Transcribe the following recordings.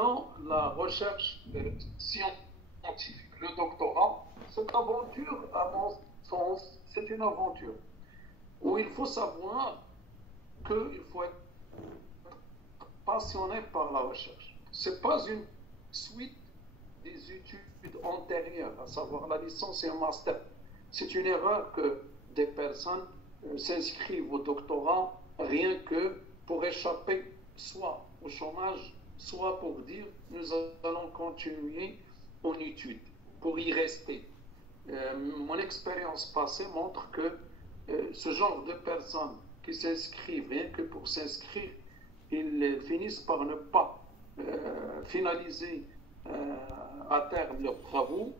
Concernant la recherche scientifique, le doctorat, cette aventure, à mon sens, c'est une aventure où il faut savoir qu'il faut être passionné par la recherche. Ce n'est pas une suite des études antérieures, à savoir la licence et un master. C'est une erreur que des personnes s'inscrivent au doctorat rien que pour échapper soit au chômage, soit pour dire nous allons continuer en études, pour y rester. Mon expérience passée montre que ce genre de personnes qui s'inscrivent rien que pour s'inscrire, ils finissent par ne pas finaliser à terme leurs travaux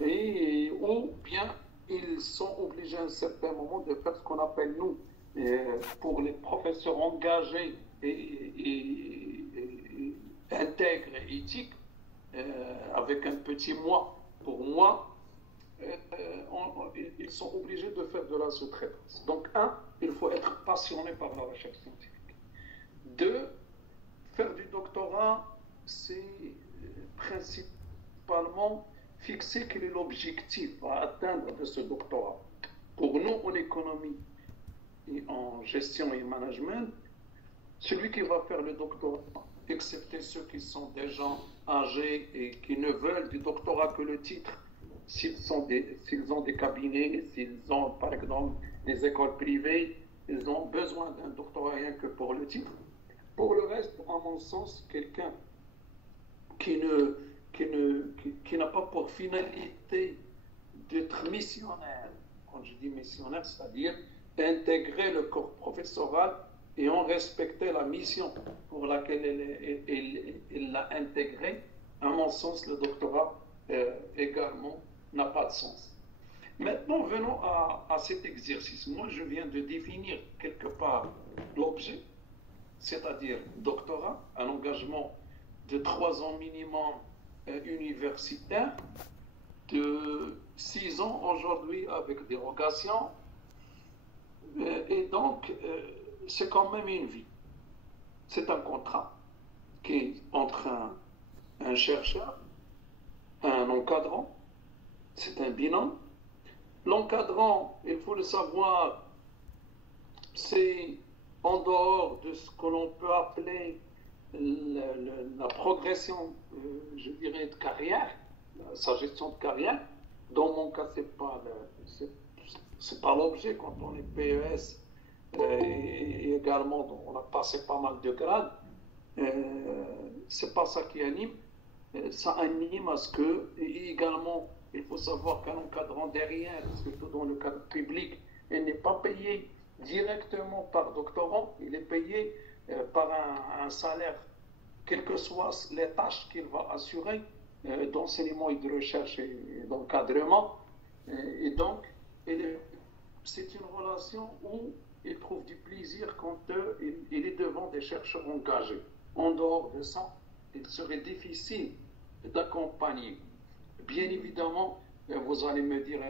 ou bien ils sont obligés à un certain moment de faire ce qu'on appelle nous, pour les professeurs engagés et intègres et éthiques, avec un petit moi pour moi, ils sont obligés de faire de la sous-traitance. Donc, il faut être passionné par la recherche scientifique. Deux, faire du doctorat, c'est principalement fixer quel est l'objectif à atteindre de ce doctorat. Pour nous, en économie et en gestion et management, celui qui va faire le doctorat, excepté ceux qui sont déjà âgés et qui ne veulent du doctorat que le titre, s'ils ont des cabinets, s'ils ont par exemple des écoles privées, ils ont besoin d'un doctorat rien que pour le titre. Pour le reste, à mon sens, quelqu'un qui n'a pas pour finalité d'être missionnaire, quand je dis missionnaire, c'est-à-dire intégrer le corps professoral et en respecter la mission pour laquelle il l'a intégré, à mon sens, le doctorat également n'a pas de sens. Maintenant, venons à cet exercice. Moi, je viens de définir quelque part l'objet, c'est-à-dire doctorat, un engagement de 3 ans minimum universitaire, de 6 ans aujourd'hui avec dérogation, et donc c'est quand même une vie. C'est un contrat qui est entre un chercheur, un encadrant, c'est un binôme. L'encadrant, il faut le savoir, c'est en dehors de ce que l'on peut appeler la progression, je dirais, de carrière, sa gestion de carrière. Dans mon cas, c'est pas l'objet. Quand on est PES et également on a passé pas mal de grades, c'est pas ça qui anime. Ça anime à ce que, et également, il faut savoir qu'un encadrant derrière, surtout dans le cadre public, il n'est pas payé directement par doctorant, il est payé par un salaire, quelles que soient les tâches qu'il va assurer d'enseignement et de recherche et d'encadrement. Et donc, c'est une relation où il trouve du plaisir quand il est devant des chercheurs engagés. En dehors de ça, il serait difficile d'accompagner. Bien évidemment, vous allez me dire,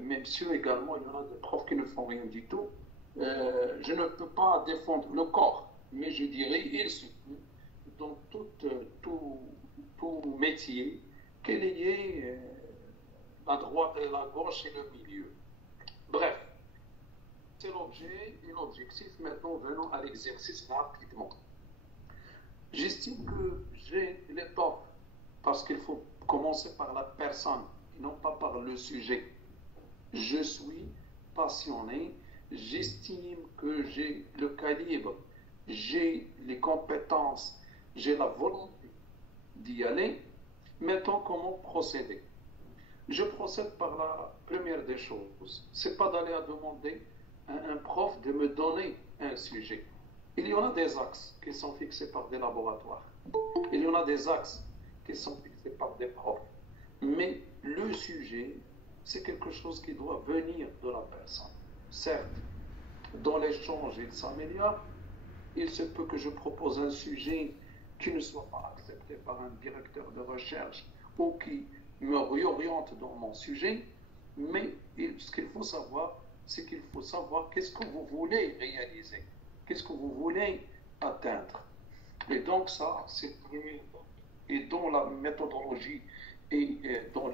même si également, il y en a des profs qui ne font rien du tout. Je ne peux pas défendre le corps, mais je dirais, il suffit dans tout métier qu'il y ait la droite et la gauche et le milieu. Bref, c'est l'objet et l'objectif. Maintenant, venons à l'exercice rapidement. J'estime que j'ai l'étoffe, parce qu'il faut commencer par la personne et non pas par le sujet. Je suis passionné, j'estime que j'ai le calibre, j'ai les compétences, j'ai la volonté d'y aller. Maintenant, comment procéder? Je procède par la première des choses. C'est pas d'aller à demander à un prof de me donner un sujet. Il y en a des axes qui sont fixés par des laboratoires. Il y en a des axes qui sont fixés par des profs. Mais le sujet, c'est quelque chose qui doit venir de la personne. Certes, dans l'échange, il s'améliore. Il se peut que je propose un sujet qui ne soit pas accepté par un directeur de recherche ou qui me réoriente dans mon sujet. Mais ce qu'il faut savoir, c'est qu'il faut savoir qu'est-ce que vous voulez réaliser, qu'est-ce que vous voulez atteindre. Et donc ça, c'est le premier. dans la méthodologie et dans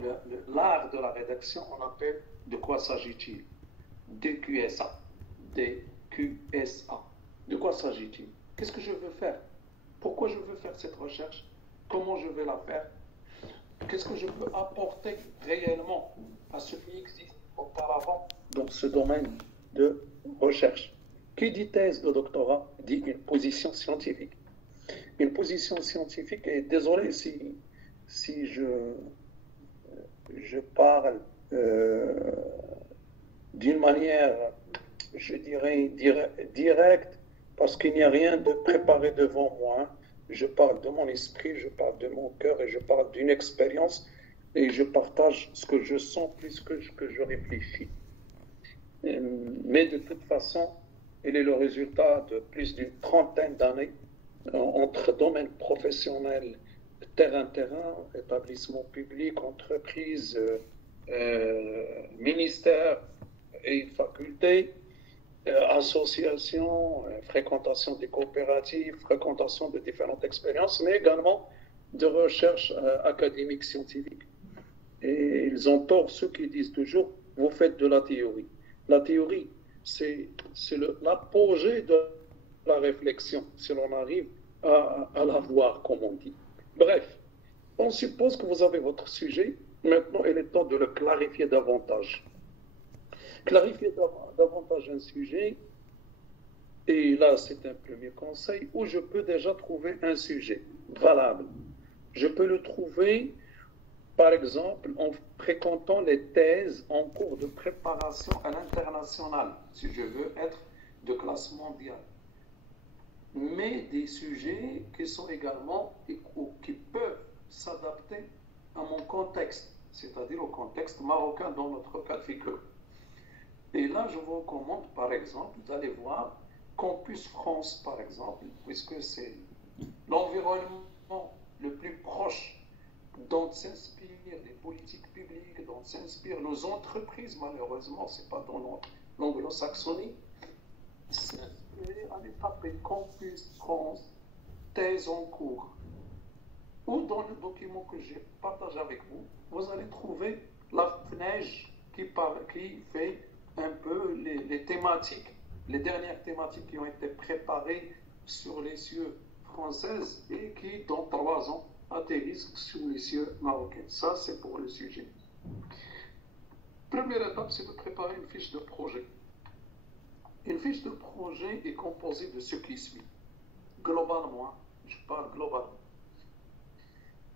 l'art de la rédaction, on appelle de quoi s'agit-il? DQSA. DQSA. De quoi s'agit-il? Qu'est-ce que je veux faire? Pourquoi je veux faire cette recherche? Comment je vais la faire? Qu'est-ce que je peux apporter réellement à ce qui existe auparavant dans ce domaine de recherche? Qui dit thèse de doctorat dit une position scientifique. Une position scientifique, et désolé si je parle d'une manière, je dirais, directe, parce qu'il n'y a rien de préparé devant moi. Je parle de mon esprit, je parle de mon cœur et je parle d'une expérience et je partage ce que je sens plus que ce que je réfléchis. Mais de toute façon, il est le résultat de plus d'une trentaine d'années entre domaines professionnels, terrain, établissements publics, entreprises, ministères et facultés, associations, fréquentation des coopératives, fréquentation de différentes expériences, mais également de recherche académique scientifique. Et ils ont tort ceux qui disent toujours, vous faites de la théorie. La théorie, c'est l'apogée de la réflexion, si l'on arrive à la voir, comme on dit. Bref, on suppose que vous avez votre sujet, maintenant il est temps de le clarifier davantage. Clarifier davantage un sujet, et là c'est un premier conseil, où je peux déjà trouver un sujet valable. Je peux le trouver, par exemple, en fréquentant les thèses en cours de préparation à l'international, si je veux être de classe mondiale. Mais des sujets qui sont également, ou qui peuvent s'adapter à mon contexte, c'est-à-dire au contexte marocain dans notre cas de figure. Et là, je vous recommande, par exemple, d'aller voir Campus France, par exemple, puisque c'est l'environnement le plus proche dont s'inspirent les politiques publiques, dont s'inspirent nos entreprises, malheureusement, ce n'est pas dans l'anglo-saxonie. Allez taper Campus France, thèse en cours. Ou dans le document que j'ai partagé avec vous, vous allez trouver la FNEJ qui fait un peu les thématiques, les dernières thématiques qui ont été préparées sur les cieux françaises et qui, dans 3 ans, atterrissent sur les cieux marocains. Ça, c'est pour le sujet. Première étape, c'est de préparer une fiche de projet. Une fiche de projet est composée de ce qui suit. Globalement, je parle globalement.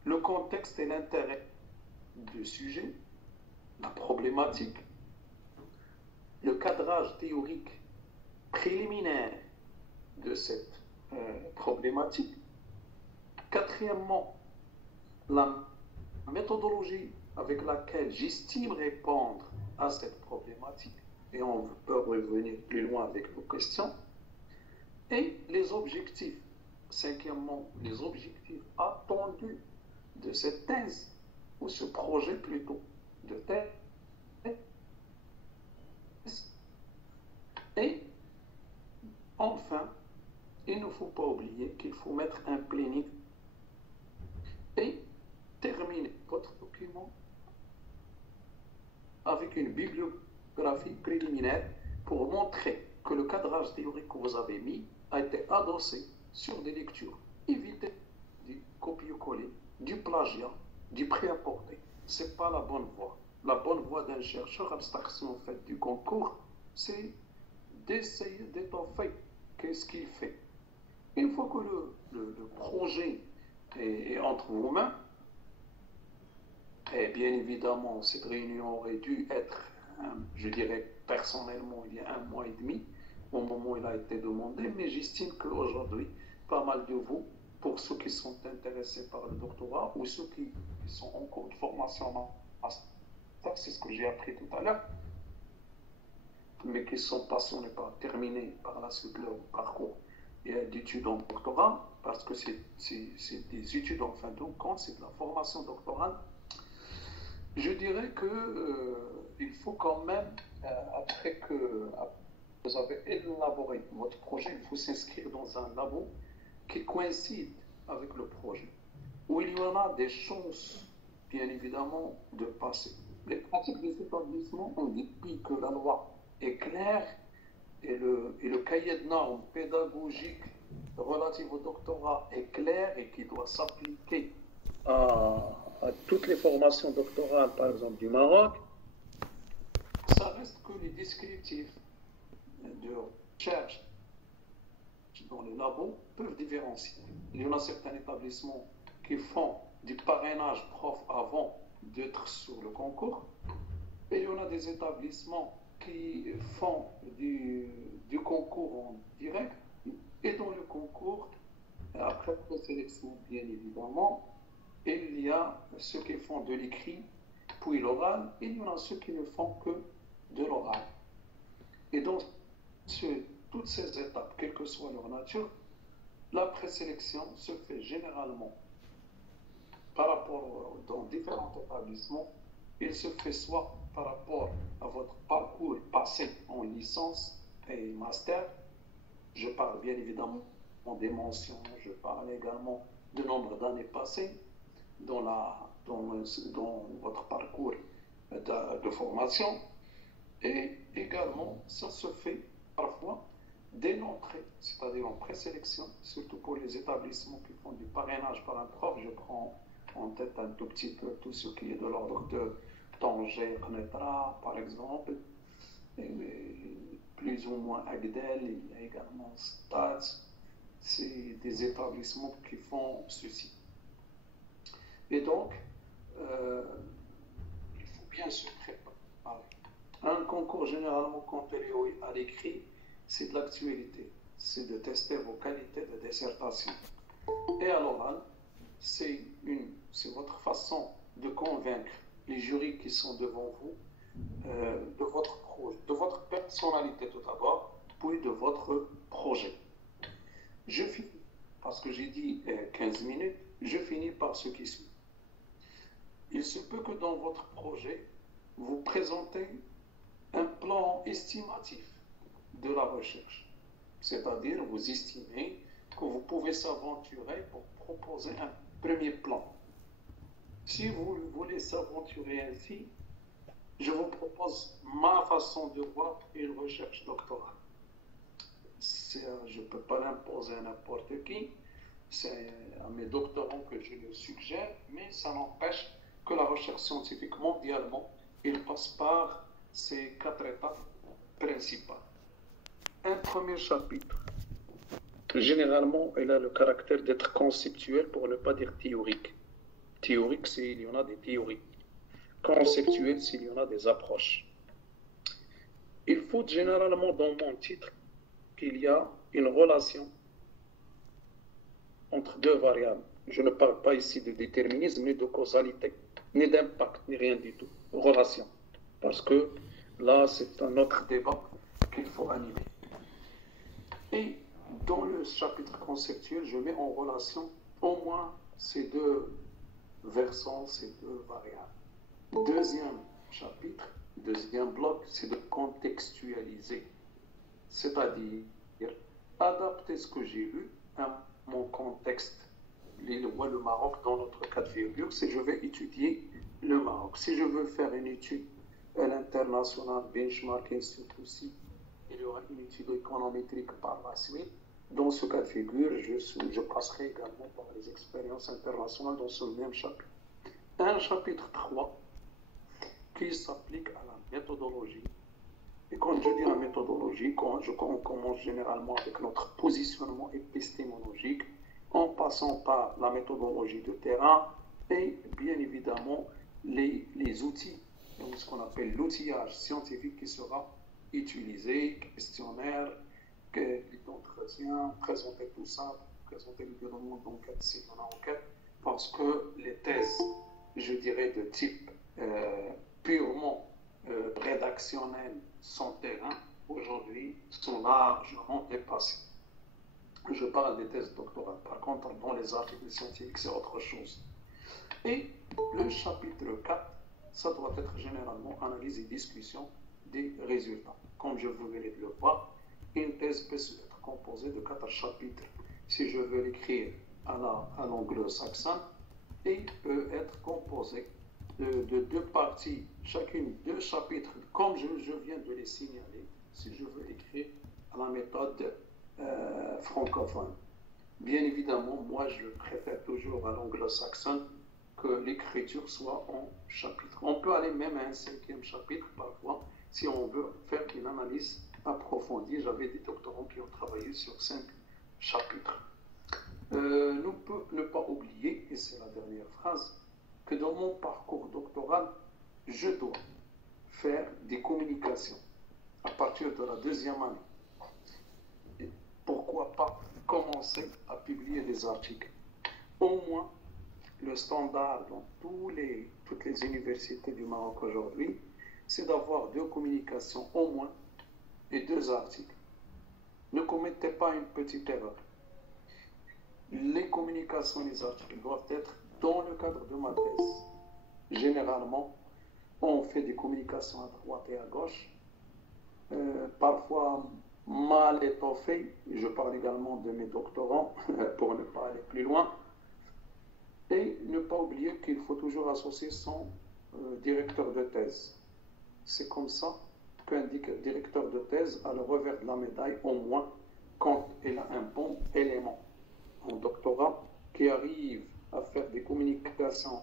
Le contexte et l'intérêt du sujet, la problématique, le cadrage théorique préliminaire de cette problématique. Quatrièmement, la méthodologie avec laquelle j'estime répondre à cette problématique, et on peut revenir plus loin avec nos questions, et les objectifs. Cinquièmement, les objectifs attendus de cette thèse, ou ce projet plutôt, de thèse. Et enfin, il ne faut pas oublier qu'il faut mettre un planning et terminer votre document avec une bibliographie préliminaire pour montrer que le cadrage théorique que vous avez mis a été adossé sur des lectures. Évitez du copier-coller, du plagiat, du prêt-à-porter. Ce n'est pas la bonne voie. La bonne voie d'un chercheur, abstraction en fait du concours, c'est d'essayer d'étoffer qu'est-ce qu'il fait. Une fois que le projet est entre vos mains, et bien évidemment, cette réunion aurait dû être, je dirais personnellement, il y a 1 mois et demi, au moment où il a été demandé, mais j'estime qu'aujourd'hui, pas mal de vous, pour ceux qui sont intéressés par le doctorat ou ceux qui sont en cours de formation en master, c'est ce que j'ai appris tout à l'heure, mais qui sont passionnés par terminer par la suite leur parcours d'études en doctorat, parce que c'est des études en fin de compte, c'est de la formation doctorale. Je dirais qu'il faut quand même, après que vous avez élaboré votre projet, il faut s'inscrire dans un labo qui coïncide avec le projet, où où il y en a des chances, bien évidemment, de passer. Les pratiques des établissements, en dépit que la loi est claire et le cahier de normes pédagogiques relatif au doctorat est clair et qui doit s'appliquer à toutes les formations doctorales, par exemple, du Maroc, ça reste que les descriptifs de recherche dans les labos peuvent différencier. Il y en a certains établissements qui font du parrainage prof avant d'être sur le concours, et il y en a des établissements qui font du concours en direct, et dans le concours, après sélection bien évidemment, il y a ceux qui font de l'écrit, puis l'oral, et il y en a ceux qui ne font que de l'oral. Et donc, toutes ces étapes, quelle que soit leur nature, la présélection se fait généralement par rapport dans différents établissements. Il se fait soit par rapport à votre parcours passé en licence et master. Je parle bien évidemment des mentions, je parle également du nombre d'années passées dans votre parcours de formation. Et également, ça se fait parfois dès l'entrée, c'est-à-dire en présélection, surtout pour les établissements qui font du parrainage par un prof. Je prends en tête un tout petit peu tout ce qui est de l'ordre de Tanger, Netra, par exemple, et plus ou moins Agdel, il y a également Stats. C'est des établissements qui font ceci. Et donc, il faut bien se préparer. Un concours, généralement, quand il est à l'écrit, c'est de l'actualité. C'est de tester vos qualités de dissertation. Et à l'oral, c'est votre façon de convaincre les jurys qui sont devant vous de votre projet, de votre personnalité tout d'abord, puis de votre projet. Je finis, parce que j'ai dit 15 minutes, je finis par ce qui suit. Il se peut que dans votre projet, vous présentez un plan estimatif de la recherche. C'est-à-dire, vous estimez que vous pouvez s'aventurer pour proposer un premier plan. Si vous voulez s'aventurer ainsi, je vous propose ma façon de voir une recherche doctorale. Je ne peux pas l'imposer à n'importe qui, c'est à mes doctorants que je le suggère, mais ça n'empêche que la recherche scientifique mondialement, il passe par ces 4 étapes principales. Un premier chapitre, généralement, il a le caractère d'être conceptuel pour ne pas dire théorique. Théorique, c'est il y en a des théories. Conceptuel, s'il y en a des approches. Il faut généralement dans mon titre qu'il y a une relation entre 2 variables. Je ne parle pas ici de déterminisme, ni de causalité, ni d'impact, ni rien du tout. Relation. Parce que là, c'est un autre débat qu'il faut animer. Et dans le chapitre conceptuel, je mets en relation au moins ces 2 versants, ces 2 variables. Deuxième chapitre, deuxième bloc, c'est de contextualiser. C'est-à-dire adapter ce que j'ai lu à mon contexte. Le Maroc, dans notre cas de figure, c'est je vais étudier le Maroc. Si je veux faire une étude à l'international, benchmarking surtout si il y aura une étude économétrique par la suite, dans ce cas de figure, je passerai également par les expériences internationales dans ce même chapitre. Un chapitre 3 qui s'applique à la méthodologie. Et quand je dis la méthodologie, on commence généralement avec notre positionnement épistémologique, en passant par la méthodologie de terrain et bien évidemment les outils, donc ce qu'on appelle l'outillage scientifique qui sera utilisé, questionnaire, d'entretien, présenter tout ça, présenter le déroulement d'enquête s'il y en a enquête, parce que les thèses, je dirais, de type purement rédactionnel sans terrain, aujourd'hui, sont largement dépassées. Je parle des thèses doctorales. Par contre, dans les articles scientifiques, c'est autre chose. Et le chapitre 4, ça doit être généralement analyse et discussion des résultats. Comme je vous venez de le voir, une thèse peut être composée de 4 chapitres. Si je veux l'écrire à l'anglo-saxonne, et peut être composé de deux parties, chacune deux chapitres, comme je viens de les signaler, si je veux écrire à la méthode francophone. Bien évidemment, moi, je préfère toujours à l'anglo-saxonne que l'écriture soit en chapitre. On peut aller même à un 5e chapitre parfois, si on veut faire une analyse approfondie. J'avais des doctorants qui ont travaillé sur 5 chapitres. Nous pouvons ne pas oublier, et c'est la dernière phrase, que dans mon parcours doctoral, je dois faire des communications à partir de la 2e année. Et pourquoi pas commencer à publier des articles. Au moins, le standard dans toutes les universités du Maroc aujourd'hui, c'est d'avoir 2 communications au moins et 2 articles. Ne commettez pas une petite erreur. Les communications et les articles doivent être dans le cadre de ma thèse. Généralement, on fait des communications à droite et à gauche, parfois mal étoffées. Je parle également de mes doctorants pour ne pas aller plus loin. Et ne pas oublier qu'il faut toujours associer son directeur de thèse. C'est comme ça qu'un directeur de thèse a le revers de la médaille, au moins quand il a un bon élément en doctorat qui arrive à faire des communications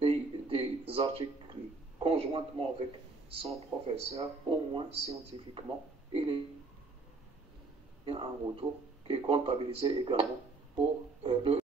et des articles conjointement avec son professeur, au moins scientifiquement, il y a un retour qui est comptabilisé également pour le